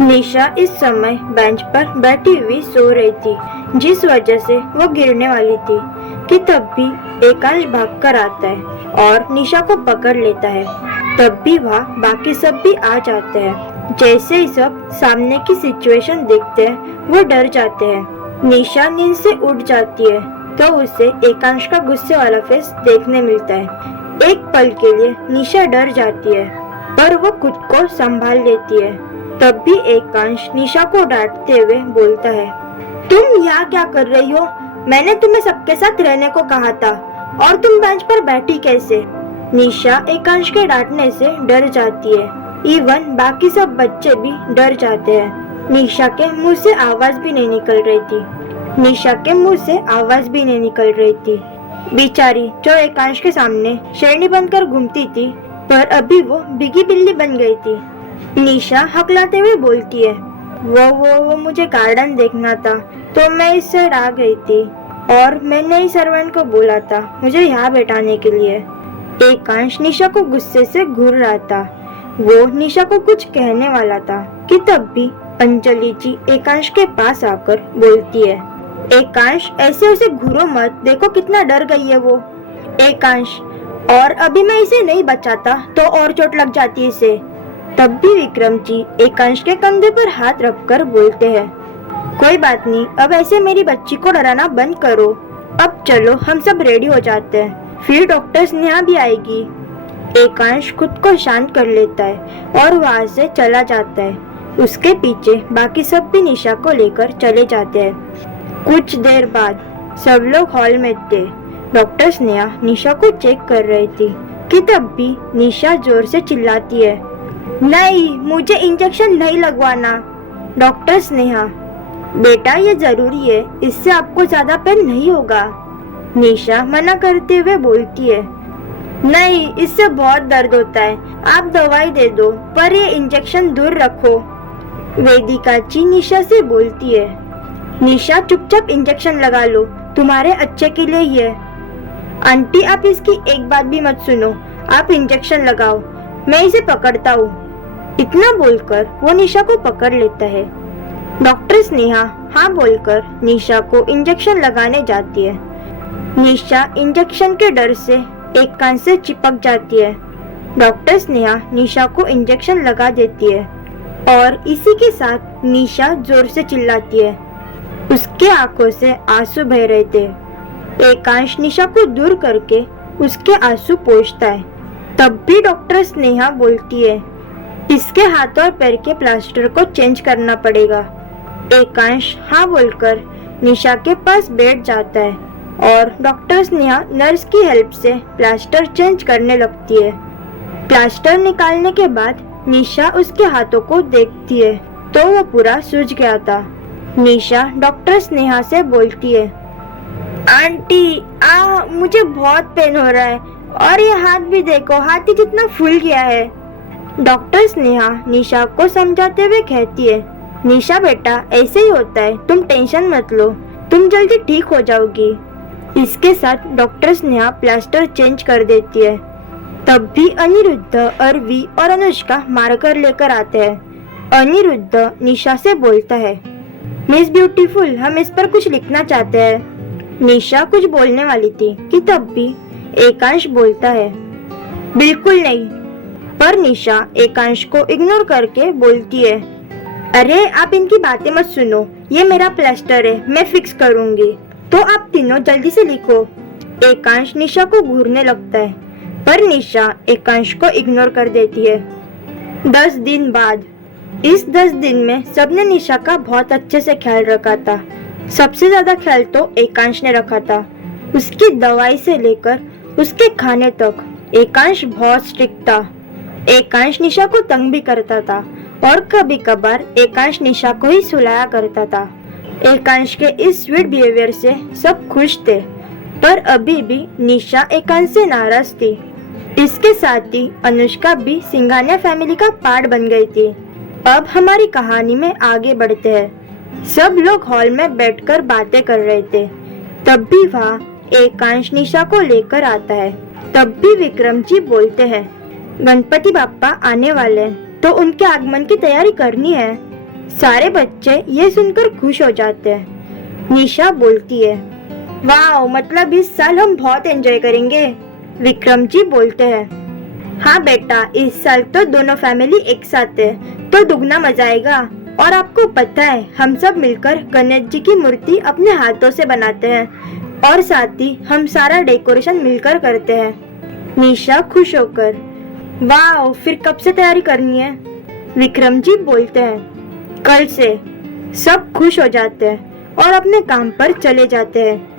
निशा इस समय बेंच पर बैठी हुई सो रही थी, जिस वजह से वो गिरने वाली थी कि तब भी एकांश भागकर आता है और निशा को पकड़ लेता है। तब भी वहाँ बाकी सब भी आ जाते हैं। जैसे ही सब सामने की सिचुएशन देखते हैं वो डर जाते हैं। निशा नींद से उठ जाती है तो उसे एकांश का गुस्से वाला फेस देखने मिलता है। एक पल के लिए निशा डर जाती है पर वो खुद को संभाल लेती है। तब भी एकांश निशा को डांटते हुए बोलता है, तुम यहाँ क्या कर रही हो? मैंने तुम्हें सबके साथ रहने को कहा था और तुम बेंच पर बैठी कैसे? निशा एकांश के डांटने से डर जाती है। इवन बाकी सब बच्चे भी डर जाते हैं। निशा के मुंह से आवाज भी नहीं निकल रही थी। बेचारी जो एकांश के सामने शेरनी बनकर घूमती थी, पर अभी वो बिगी बिल्ली बन गई थी। निशा हकलाते हुए बोलती है, वो मुझे गार्डन देखना था तो मैं इस साइड आ गई थी और मैंने ही सर्वेंट को बोला था मुझे यहाँ बैठाने के लिए। एकांश निशा को गुस्से से घूर रहा था। वो निशा को कुछ कहने वाला था कि तब भी अंजलि जी एकांश के पास आकर बोलती है, एकांश ऐसे उसे घूरो मत, देखो कितना डर गई है वो। एकांश, और अभी मैं इसे नहीं बचाता तो और चोट लग जाती इसे। तब भी विक्रम जी एकांश के कंधे पर हाथ रखकर बोलते हैं, कोई बात नहीं, अब ऐसे मेरी बच्ची को डराना बंद करो। अब चलो हम सब रेडी हो जाते हैं, फिर डॉक्टर स्नेहा भी आएगी। एकांश खुद को शांत कर लेता है और वहाँ से चला जाता है। उसके पीछे बाकी सब भी निशा को लेकर चले जाते हैं। कुछ देर बाद सब लोग हॉल में थे। डॉक्टर स्नेहा निशा को चेक कर रही थी कि तब भी निशा जोर से चिल्लाती है, नहीं, मुझे इंजेक्शन नहीं लगवाना। डॉक्टर स्नेहा, बेटा ये जरूरी है, इससे आपको ज्यादा पेन नहीं होगा। निशा मना करते हुए बोलती है, नहीं, इससे बहुत दर्द होता है, आप दवाई दे दो, पर ये इंजेक्शन दूर रखो। वेदिका जी निशा से बोलती है, निशा चुपचाप इंजेक्शन लगा लो, तुम्हारे अच्छे के लिए ही है। आंटी आप इसकी एक बात भी मत सुनो, आप इंजेक्शन लगाओ, मैं इसे पकड़ता हूँ। इतना बोलकर वो निशा को पकड़ लेता है। डॉक्टर स्नेहा हाँ बोलकर निशा को इंजेक्शन लगाने जाती है। निशा इंजेक्शन के डर से एक कान से चिपक जाती है। डॉक्टर स्नेहा निशा को इंजेक्शन लगा देती है और इसी के साथ निशा जोर से चिल्लाती है। उसके आंखों से आंसू बह रहे थे। एकांश निशा को दूर करके उसके आंसू पोंछता है। तब भी डॉक्टर स्नेहा बोलती है, इसके हाथ और पैर के प्लास्टर को चेंज करना पड़ेगा। एकांश हाँ बोलकर निशा के पास बैठ जाता है और डॉक्टर स्नेहा नर्स की हेल्प से प्लास्टर चेंज करने लगती है। प्लास्टर निकालने के बाद निशा उसके हाथों को देखती है तो वो पूरा सूज गया था। निशा डॉक्टर स्नेहा से बोलती है, आंटी मुझे बहुत पेन हो रहा है और ये हाथ भी देखो, हाथ ही कितना फूल गया है। डॉक्टर स्नेहा निशा को समझाते हुए कहती है, निशा बेटा ऐसे ही होता है, तुम टेंशन मत लो, तुम जल्दी ठीक हो जाओगी। इसके साथ डॉक्टर स्नेहा प्लास्टर चेंज कर देती है। तब भी अनिरुद्ध, अरवी और अनुष्का मारकर लेकर आते हैं। अनिरुद्ध निशा से बोलता है, मिस ब्यूटीफुल, हम इस पर कुछ लिखना चाहते हैं। निशा कुछ बोलने वाली थी कि तब भी एकांश बोलता है, बिल्कुल नहीं। पर निशा एकांश को इग्नोर करके बोलती है, अरे आप इनकी बातें मत सुनो, ये मेरा प्लास्टर है, मैं फिक्स करूंगी, तो आप तीनों जल्दी से लिखो। एकांश निशा को घूरने लगता है पर निशा एकांश को इग्नोर कर देती है। 10 दिन बाद, इस 10 दिन में सबने निशा का बहुत अच्छे से ख्याल रखा था। सबसे ज्यादा ख्याल तो एकांश ने रखा था। उसकी दवाई से लेकर उसके खाने तक एकांश बहुत स्ट्रिक्ट था। एकांश निशा को तंग भी करता था और कभी कभार एकांश निशा को ही सुलाया करता था। एकांश के इस स्वीट बिहेवियर से सब खुश थे, पर अभी भी निशा एकांश से नाराज थी। इसके साथ ही अनुष्का भी सिंघानिया फैमिली का पार्ट बन गई थी। अब हमारी कहानी में आगे बढ़ते हैं। सब लोग हॉल में बैठकर बातें कर रहे थे। तब भी वहाँ एकांश निशा को लेकर आता है। तब भी विक्रम जी बोलते हैं, गणपति बाप्पा आने वाले हैं तो उनके आगमन की तैयारी करनी है। सारे बच्चे ये सुनकर खुश हो जाते हैं। निशा बोलती है, वाह, मतलब इस साल हम बहुत एंजॉय करेंगे। विक्रम जी बोलते हैं, हाँ बेटा, इस साल तो दोनों फैमिली एक साथ है तो दुगना मजा आएगा। और आपको पता है, हम सब मिलकर गणेश जी की मूर्ति अपने हाथों से बनाते हैं और साथ ही हम सारा डेकोरेशन मिलकर करते हैं। निशा खुश होकर, वाह, फिर कब से तैयारी करनी है? विक्रम जी बोलते हैं, कल से। सब खुश हो जाते हैं और अपने काम पर चले जाते हैं।